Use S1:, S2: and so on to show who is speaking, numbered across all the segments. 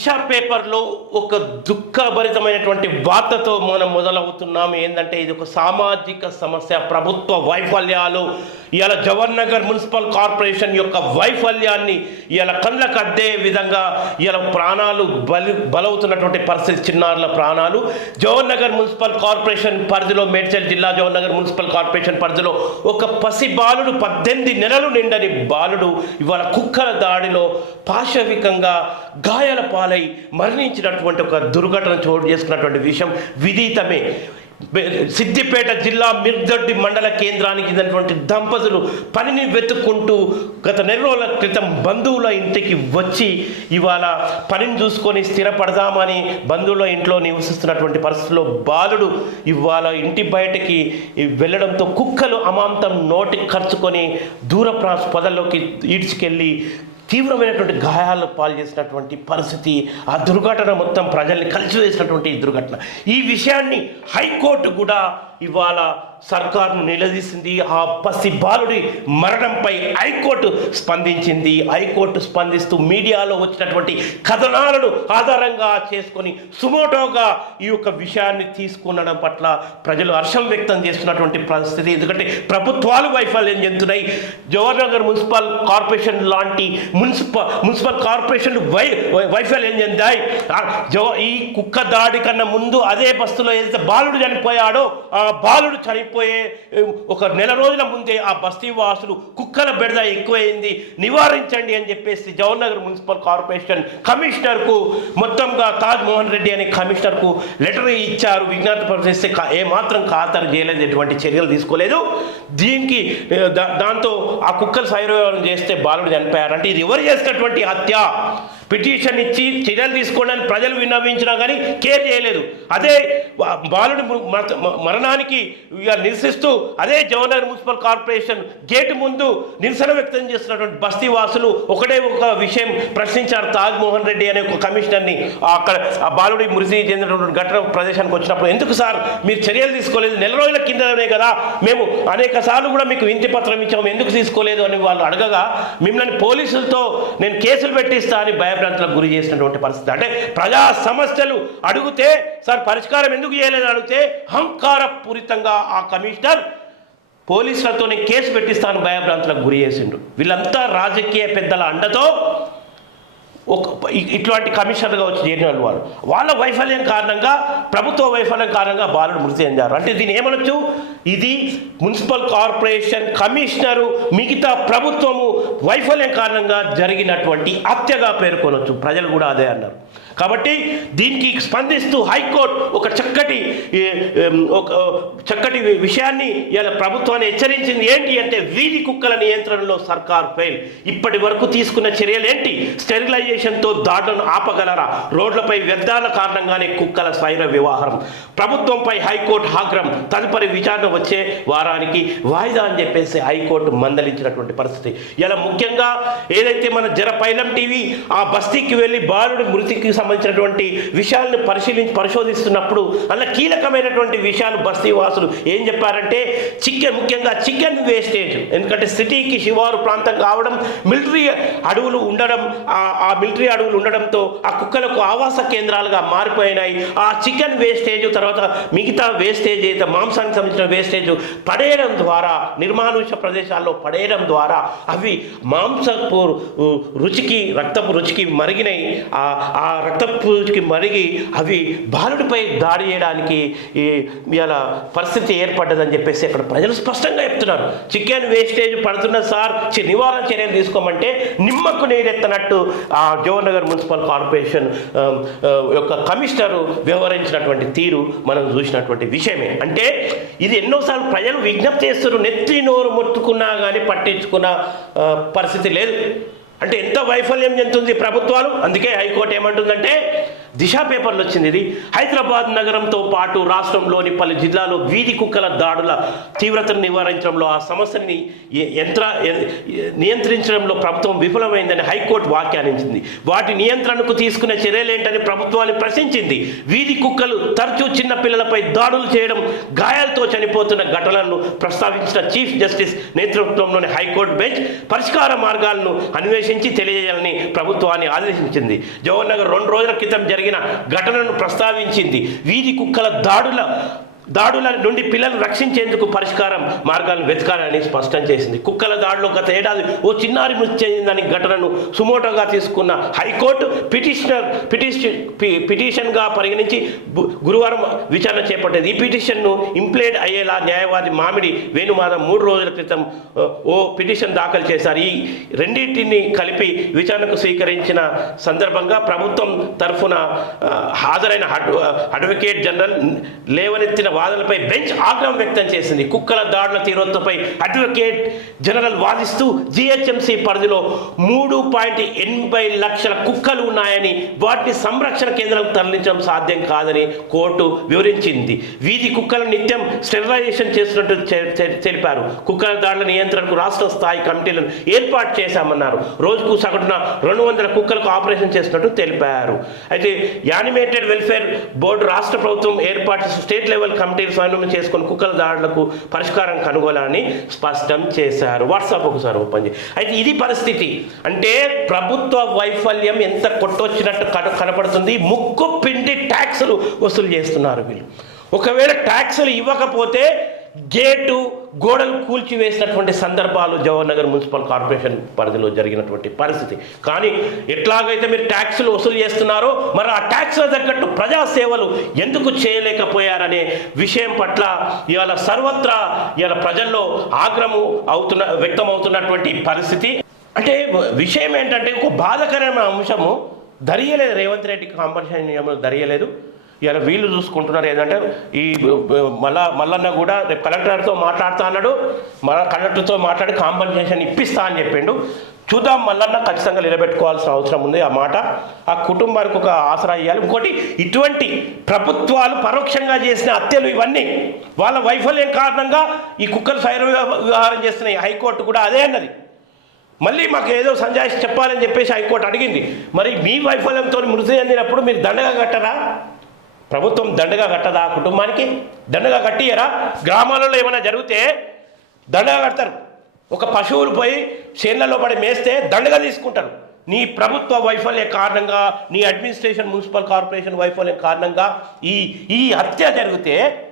S1: దిశ పేపర్లో ఒక దుఃఖభరితమైనటువంటి వార్తతో మనం మొదలవుతున్నాం. ఏంటంటే ఇది ఒక సామాజిక సమస్య. ప్రభుత్వ వైఫల్యాలు ఇలా జవహర్ నగర్ మున్సిపల్ కార్పొరేషన్ యొక్క వైఫల్యాన్ని ఇలా కళ్ళకు అద్దే విధంగా ఇలా ప్రాణాలు బలి బలవుతున్నటువంటి పరిస్థితి చిన్నారుల ప్రాణాలు. జవహర్ నగర్ మున్సిపల్ కార్పొరేషన్ పరిధిలో మేడ్చల్ జిల్లా జవహర్ నగర్ మున్సిపల్ కార్పొరేషన్ పరిధిలో ఒక పసి బాలుడు పద్దెనిమిది నెలలు నిండని బాలుడు ఇవాళ కుక్కల దాడిలో పాశవికంగా గాయాల పాలు మరణించినటువంటి ఒక దుర్ఘటన చోటు చేసుకున్నటువంటి విషయం విదితమే. సిద్దిపేట జిల్లా మిర్దొడ్డి మండల కేంద్రానికి చెందినటువంటి దంపతులు పనిని వెతుక్కుంటూ గత నెల రోజుల క్రితం బంధువుల ఇంటికి వచ్చి ఇవాళ పనిని చూసుకొని స్థిరపడదామని బంధువుల ఇంట్లో నివసిస్తున్నటువంటి పరిస్థితుల్లో బాలుడు ఇవాళ ఇంటి బయటకి వెళ్ళడంతో కుక్కలు అమాంతం నోటికి ఖర్చుకొని దూర ప్రాంత పొదల్లోకి ఈడ్చుకెళ్ళి తీవ్రమైనటువంటి గాయాలు పాలు చేసినటువంటి పరిస్థితి ఆ దుర్ఘటన మొత్తం ప్రజల్ని కలిసివేసినటువంటి దుర్ఘటన. ఈ విషయాన్ని హైకోర్టు కూడా ఇవాళ సర్కారును నిలదీసింది ఆ పసి బాలుడి మరణంపై హైకోర్టు స్పందించింది. హైకోర్టు స్పందిస్తూ మీడియాలో వచ్చినటువంటి కథనాలను ఆధారంగా చేసుకొని సుమోటోగా ఈ యొక్క విషయాన్ని తీసుకునడం పట్ల ప్రజలు హర్షం వ్యక్తం చేస్తున్నటువంటి పరిస్థితి. ఎందుకంటే ప్రభుత్వాలు వైఫల్యం చెందుతున్నాయి. జవహర్ నగర్ మున్సిపల్ కార్పొరేషన్ లాంటి మున్సిపల్ మున్సిపల్ కార్పొరేషన్ వై వైఫల్యం చెందాయి. జవ- ఈ కుక్క దాడి కన్నా ముందు అదే బస్సులో ఏదైతే బాలుడు చనిపోయాడో ఆ బాలుడు చనిపోయే ఒక నెల రోజుల ముందే ఆ బస్తీ వాసులు కుక్కల బెడద ఎక్కువైంది. నివారించండి అని చెప్పేసి జవహర్ మున్సిపల్ కార్పొరేషన్ కమిషనర్కు మొత్తంగా తాజ్ మోహన్ రెడ్డి అనే కమిషనర్కు లెటర్ ఇచ్చారు. విజ్ఞాపన పరిచేస్తే ఏమాత్రం ఖాతరు చేయలేదు ఎటువంటి చర్యలు తీసుకోలేదు. దీనికి దా- దాంతో ఆ కుక్కలు సైరవ్యం చేస్తే బాలుడు చనిపోయారు అంటే ఇది ఎవరు చేసినటువంటి హత్య? పిటిషన్ ఇచ్చి చర్యలు తీసుకోండి ప్రజలు విన్నవించినా కానీ కేర్ చేయలేదు. అదే బాలుడి మరణానికి ఇక నిరసిస్తూ అదే జవహర్ మున్సిపల్ కార్పొరేషన్ గేటు ముందు నిరసన వ్యక్తం చేస్తున్నటువంటి బస్తీ వాసులు ఒకటే ఒక విషయం ప్రశ్నించారు తాజ్ మోహన్ రెడ్డి అనే ఒక కమిషనర్ని. అక్కడ బాలుడి మృతి చెందినటువంటి ఘటన ప్రదేశానికి వచ్చినప్పుడు ఎందుకు సార్ మీరు చర్యలు తీసుకోలేదు? నెల రోజుల కిందనే కదా మేము అనేక సార్లు కూడా మీకు వింతి పత్రం ఇచ్చాము ఎందుకు తీసుకోలేదు అని వాళ్ళు అడగగా మిమ్మల్ని పోలీసులతో నేను కేసులు పెట్టిస్తా అని భయభ్రాంతులకు గురి చేసినటువంటి పరిస్థితి. అంటే ప్రజా సమస్యలు అడిగితే సార్ పరిష్కారం ఎందుకు చేయలేదు? అడిగితే అహంకారపూరితంగా ఆ కమిషనర్ పోలీసులతోనే కేసు పెట్టిస్తాను భయభ్రాంతులకు గురి చేసిండు. వీళ్ళంతా రాజకీయ పెద్దల అండతో ఒక ఇట్లాంటి కమిషనర్గా వచ్చి చేరిన వారు. వాళ్ళ వైఫల్యం కారణంగా ప్రభుత్వ వైఫల్యం కారణంగా బాలుడు మృతి చెందారు. అంటే దీన్ని ఏమనొచ్చు? ఇది మున్సిపల్ కార్పొరేషన్ కమిషనరు మిగతా ప్రభుత్వము వైఫల్యం కారణంగా జరిగినటువంటి హత్యగా పేర్కొనొచ్చు. ప్రజలు కూడా అదే అన్నారు. కాబట్టి దీనికి స్పందిస్తూ హైకోర్టు ఒక చక్కటి ఒక చక్కటి విషయాన్ని ఇలా ప్రభుత్వాన్ని హెచ్చరించింది ఏంటి అంటే వీధి కుక్కల నియంత్రణలో సర్కార్ ఫెయిల్. ఇప్పటి వరకు తీసుకున్న చర్యలు ఏంటి? స్టెరిలైజేషన్తో దాడులను ఆపగలరా? రోడ్లపై వ్యర్థాల కారణంగానే కుక్కల స్వైర వ్యవహారం. ప్రభుత్వంపై హైకోర్టు ఆగ్రహం తదుపరి విచారణ వచ్చే వారానికి వాయిదా అని చెప్పేసి హైకోర్టు మందలించినటువంటి పరిస్థితి. ఇలా ముఖ్యంగా ఏదైతే మన జరపైలం టీవీ ఆ బస్తీకి వెళ్ళి బాలుడి మృతికి సంబంధించినటువంటి విషయాలను పరిశీలించి పరిశోధిస్తున్నప్పుడు అలా కీలకమైనటువంటి విషయాలు బస్తీ వాసులు ఏం చెప్పారంటే చికెన్ ముఖ్యంగా చికెన్ వేస్టేజ్. ఎందుకంటే సిటీకి శివారు ప్రాంతం కావడం మిలిటరీ అడవులు ఉండడం ఆ- ఆ మిలిటరీ అడవులు ఉండడంతో ఆ కుక్కలకు ఆవాస కేంద్రాలుగా మారిపోయినాయి. ఆ చికెన్ వేస్టేజ్ తర్వాత మిగతా వేస్టేజ్ అయితే మాంసానికి సంబంధించిన వేస్టేజ్ పడేయడం ద్వారా నిర్మానుష ప్రదేశాల్లో పడేయడం ద్వారా అవి మాంసపు రుచికి రక్తపు రుచికి మరిగినాయి ఆ రక్తపుకి మరిగి అవి బాలుడిపై దాడి చేయడానికి ఈ ఇవాళ పరిస్థితి ఏర్పడ్డదని చెప్పేసి అక్కడ ప్రజలు స్పష్టంగా చెప్తున్నారు. చికెన్ వేస్టేజ్ పడుతున్న సార్. చి- నివారణ చర్యలు తీసుకోమంటే నిమ్మకు నీరెత్తనట్టు ఆ జవహర్ నగర్ మున్సిపల్ కార్పొరేషన్ యొక్క కమిషనరు వ్యవహరించినటువంటి తీరు మనం చూసినటువంటి విషయమే. అంటే ఇది ఎన్నోసార్లు ప్రజలు విజ్ఞప్తి చేస్తున్నారు. నెత్తి నోరు ముట్టుకున్నా కానీ పట్టించుకున్న పరిస్థితి లేదు. అంటే ఎంత వైఫల్యం చెందుతుంది ప్రభుత్వాలు? అందుకే హైకోర్టు ఏమంటుందంటే దిశ పేపర్లు వచ్చింది ఇది. హైదరాబాద్ నగరంతో పాటు రాష్ట్రంలోని పలు జిల్లాలో వీధి కుక్కల దాడుల తీవ్రతను నివారించడంలో ఆ సమస్యని యంత్ర నియంత్రించడంలో ప్రభుత్వం విఫలమైందని హైకోర్టు వ్యాఖ్యానించింది. వాటి నియంత్రణకు తీసుకునే చర్యలేంటని ప్రభుత్వాన్ని ప్రశ్నించింది. వీధి కుక్కలు తరచూ చిన్న పిల్లలపై దాడులు చేయడం గాయాలతో చనిపోతున్న ఘటనలను ప్రస్తావించిన చీఫ్ జస్టిస్ నేతృత్వంలోని హైకోర్టు బెంచ్ పరిష్కార మార్గాలను అన్వేషించారు ఉద్దేశించి తెలియజేయాలని ప్రభుత్వాన్ని ఆదేశించింది. జవహర్ నగర్ రెండు రోజుల క్రితం జరిగిన ఘటనను ప్రస్తావించింది. వీధి కుక్కల దాడుల దాడుల నుండి పిల్లలు రక్షించేందుకు పరిష్కారం మార్గాలను వెతకాలని స్పష్టం చేసింది. కుక్కల దాడిలో గత ఏడాది ఓ చిన్నారి మృతి చెందిందని ఘటనను సుమోటోగా తీసుకున్న హైకోర్టు పిటిషనర్ పిటిషన్ పి- పిటిషన్గా పరిగణించి గురువారం విచారణ చేపట్టింది. ఈ పిటిషన్ను ఇంప్లేడ్ అయ్యేలా న్యాయవాది మామిడి వేణుమాధవ్ మూడు రోజుల క్రితం ఓ పిటిషన్ దాఖలు చేశారు. ఈ రెండింటిని కలిపి విచారణకు స్వీకరించిన సందర్భంగా ప్రభుత్వం తరఫున హాజరైన అడ్వ- అడ్వకేట్ జనరల్ లేవనెత్తిన వాదనలపై బెంచ్ ఆగ్రహం వ్యక్తం చేసింది. కుక్కల దాడుల తీవ్రతపై అడ్వకేట్ జనరల్ వాదిస్తూ జిహెచ్ఎంసీ పరిధిలో మూడు పాయింట్ ఎనభై లక్షల కుక్కలు ఉన్నాయని వాటిని సంరక్షణ కేంద్రాలకు తరలించడం సాధ్యం కాదని కోర్టు వివరించింది. వీధి కుక్కల నిత్యం స్టెరిలైజేషన్ చేస్తున్నట్టు తెలిపారు. కుక్కల దాడుల నియంత్రణకు రాష్ట్ర స్థాయి కమిటీలను ఏర్పాటు చేశామన్నారు. రోజుకు సగటున రెండు వందల కుక్కలకు ఆపరేషన్ చేస్తున్నట్టు తెలిపారు. అయితే యానిమేటెడ్ వెల్ఫేర్ బోర్డు రాష్ట్ర ప్రభుత్వం ఏర్పాటు స్టేట్ లెవెల్ కమిటీలు స్వయం చేసుకుని కుక్కల దాడులకు పరిష్కారం కనుగొనాలని స్పష్టం చేశారు. వాట్సాప్ ఒకసారి ఓపెన్ చేయి. అయితే ఇది పరిస్థితి. అంటే ప్రభుత్వ వైఫల్యం ఎంత కొట్టొచ్చినట్టు కన- కనపడుతుంది. ముక్కు పిండి ట్యాక్సులు వసూలు చేస్తున్నారు వీళ్ళు. ఒకవేళ ట్యాక్సులు ఇవ్వకపోతే గేటు గోడలు కూల్చివేసినటువంటి సందర్భాలు జవహర్ నగర్ మున్సిపల్ కార్పొరేషన్ పరిధిలో జరిగినటువంటి పరిస్థితి. కానీ ఎట్లాగైతే మీరు ట్యాక్సులు వసూలు చేస్తున్నారో మరి ఆ ట్యాక్సుల తగ్గట్టు ప్రజా సేవలు ఎందుకు చేయలేకపోయారనే విషయం పట్ల ఇవాళ సర్వత్రా ఇవాళ ప్రజల్లో ఆగ్రహము అవుతున్న వ్యక్తం అవుతున్నటువంటి పరిస్థితి. అంటే విషయం ఏంటంటే ఒక బాధకరమైన అంశము ధరియలేదు రేవంత్ రెడ్డి కాంపన్సేషన్ నియమం ధరియలేదు ఇలా వీళ్ళు చూసుకుంటున్నారు ఏంటంటే ఈ మళ్ళా మల్లన్న కూడా రేపు కలెక్టర్తో మాట్లాడుతా అన్నాడు. మళ్ళా కలెక్టర్తో మాట్లాడి కాంపన్సేషన్ ఇప్పిస్తా అని చెప్పిండు. చూద్దాం మల్లన్న ఖచ్చితంగా నిలబెట్టుకోవాల్సిన అవసరం ఉంది ఆ మాట. ఆ కుటుంబానికి ఒక ఆసరా ఇవ్వాలి ఇంకోటి ఇటువంటి ప్రభుత్వాలు పరోక్షంగా చేసిన హత్యలు ఇవన్నీ వాళ్ళ వైఫల్యం కారణంగా ఈ కుక్కలు సైర వ్యవహారం చేస్తున్నాయి. హైకోర్టు కూడా అదే అన్నది. మళ్ళీ మాకు ఏదో సంజాయిషి చెప్పాలని చెప్పేసి హైకోర్టు అడిగింది. మరి మీ వైఫల్యంతో మృతి చెందినప్పుడు మీరు దండగా కట్టరా? ప్రభుత్వం దండగా కట్టదా కుటుంబానికి? దండగా కట్టియరా? గ్రామాలలో ఏమైనా జరిగితే దండగా కడతారు. ఒక పశువులు పోయి చేన్లలో పడి మేస్తే దండగా తీసుకుంటారు. నీ ప్రభుత్వ వైఫల్యం కారణంగా నీ అడ్మినిస్ట్రేషన్ మున్సిపల్ కార్పొరేషన్ వైఫల్యం కారణంగా ఈ ఈ హత్య జరిగితే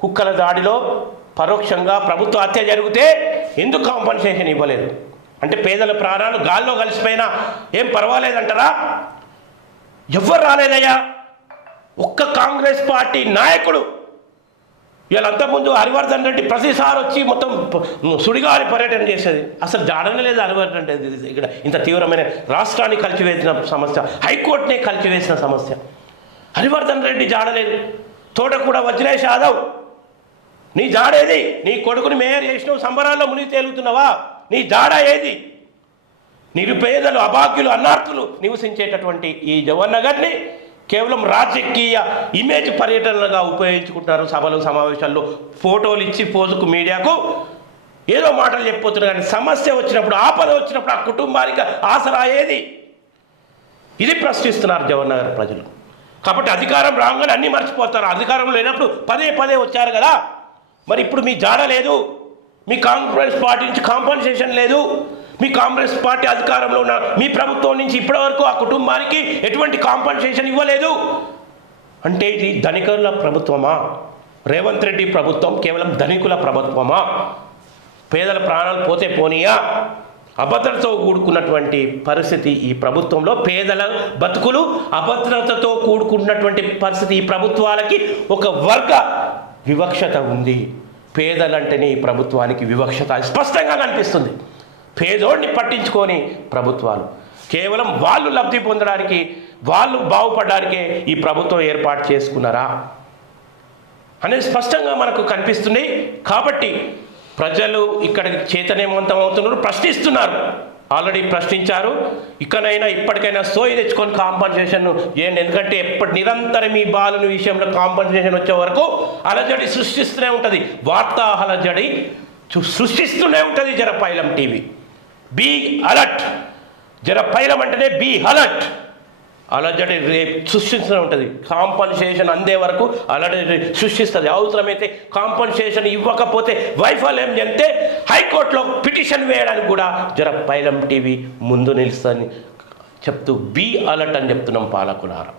S1: కుక్కల దాడిలో పరోక్షంగా ప్రభుత్వ హత్య జరిగితే ఎందుకు కాంపన్సేషన్ ఇవ్వలేదు? అంటే పేదల ప్రాణాలు గాల్లో కలిసిపోయినా ఏం పర్వాలేదంటారా? ఎవ్వరు రాలేదయ్యా? ఒక్క కాంగ్రెస్ పార్టీ నాయకుడు. వీళ్ళ అంతకుముందు హరివర్ధన్ రెడ్డి ప్రతిసారి వచ్చి మొత్తం సుడిగాలి పర్యటన చేసేది. అసలు జాడనే లేదు హరివర్ధన్ రెడ్డి ఇక్కడ ఇంత తీవ్రమైన రాష్ట్రాన్ని కలిచివేసిన సమస్య హైకోర్టునే కలిచివేసిన సమస్య. హరివర్ధన్ రెడ్డి జాడలేదు. తోట కూడా వజ్రేష్ యాదవ్ నీ జాడేది? నీ కొడుకుని మేయర్ చేసినావు సంబరాల్లో మునిగి తేలుతున్నావా? నీ జాడ ఏది? నిరుపేదలు అభాగ్యులు అన్నార్థులు నివసించేటటువంటి ఈ జవహర్ నగర్ని కేవలం రాజకీయ ఇమేజ్ పర్యటనగా ఉపయోగించుకుంటున్నారు సభలు సమావేశాల్లో. ఫోటోలు ఇచ్చి పోజుకు మీడియాకు ఏదో మాటలు చెప్పిపోతున్నారు కానీ సమస్య వచ్చినప్పుడు ఆపద వచ్చినప్పుడు ఆ కుటుంబానికి ఆసరా ఏది? ఇది ప్రశ్నిస్తున్నారు జవహర్ నగర్ ప్రజలు. కాబట్టి అధికారం రాగానే అన్నీ మర్చిపోతారు. అధికారం లేనప్పుడు పదే పదే వచ్చారు కదా. మరి ఇప్పుడు మీ జాడ లేదు. మీ కాంగ్రెస్ పార్టీ నుంచి కాంపన్సేషన్ లేదు. మీ కాంగ్రెస్ పార్టీ అధికారంలో ఉన్న మీ ప్రభుత్వం నుంచి ఇప్పటివరకు ఆ కుటుంబానికి ఎటువంటి కాంపన్సేషన్ ఇవ్వలేదు. అంటే ఇది ధనికుల ప్రభుత్వమా? రేవంత్ రెడ్డి ప్రభుత్వం కేవలం ధనికుల ప్రభుత్వమా? పేదల ప్రాణాలు పోతే పోనీయా? అభద్రతతో కూడుకున్నటువంటి పరిస్థితి ఈ ప్రభుత్వంలో పేదల బతుకులు అభద్రతతో కూడుకున్నటువంటి పరిస్థితి ఈ ప్రభుత్వాలకి ఒక వర్గ వివక్షత ఉంది. పేదలంటేనే ఈ ప్రభుత్వానికి వివక్షత స్పష్టంగా కనిపిస్తుంది. పేదోడిని పట్టించుకొని ప్రభుత్వాలు. కేవలం వాళ్ళు లబ్ధి పొందడానికి వాళ్ళు బాగుపడడానికే ఈ ప్రభుత్వం ఏర్పాటు చేసుకున్నారా? అనేది స్పష్టంగా మనకు కనిపిస్తుంది. కాబట్టి ప్రజలు ఇక్కడ చైతన్యవంతం అవుతున్నారు ప్రశ్నిస్తున్నారు. ఆల్రెడీ ప్రశ్నించారు. ఇక్కడైనా ఇప్పటికైనా సోయి తెచ్చుకొని కాంపన్సేషన్ చేయండి ఎందుకంటే ఎప్పటి నిరంతరం ఈ బాలుని విషయంలో కాంపన్సేషన్ వచ్చే వరకు అలజడి సృష్టిస్తూనే ఉంటుంది. వార్తా అలజడి సృష్టిస్తూనే ఉంటుంది జరపైలం టీవీ. Be alert. జర పైలం అంటేనే బీ అలర్ట్. అలజడి రేపు సృష్టిస్తూనే ఉంటుంది. కాంపన్సేషన్ అందే వరకు అలర్ట్ సృష్టిస్తుంది. అవసరమైతే కాంపన్సేషన్ ఇవ్వకపోతే వైఫల్యం చెందితే హైకోర్టులో పిటిషన్ వేయడానికి కూడా జర పైలం టీవీ ముందు నిలుస్తుంది చెప్తూ బీ అలర్ట్ అని చెప్తున్నాం పాలకులారా.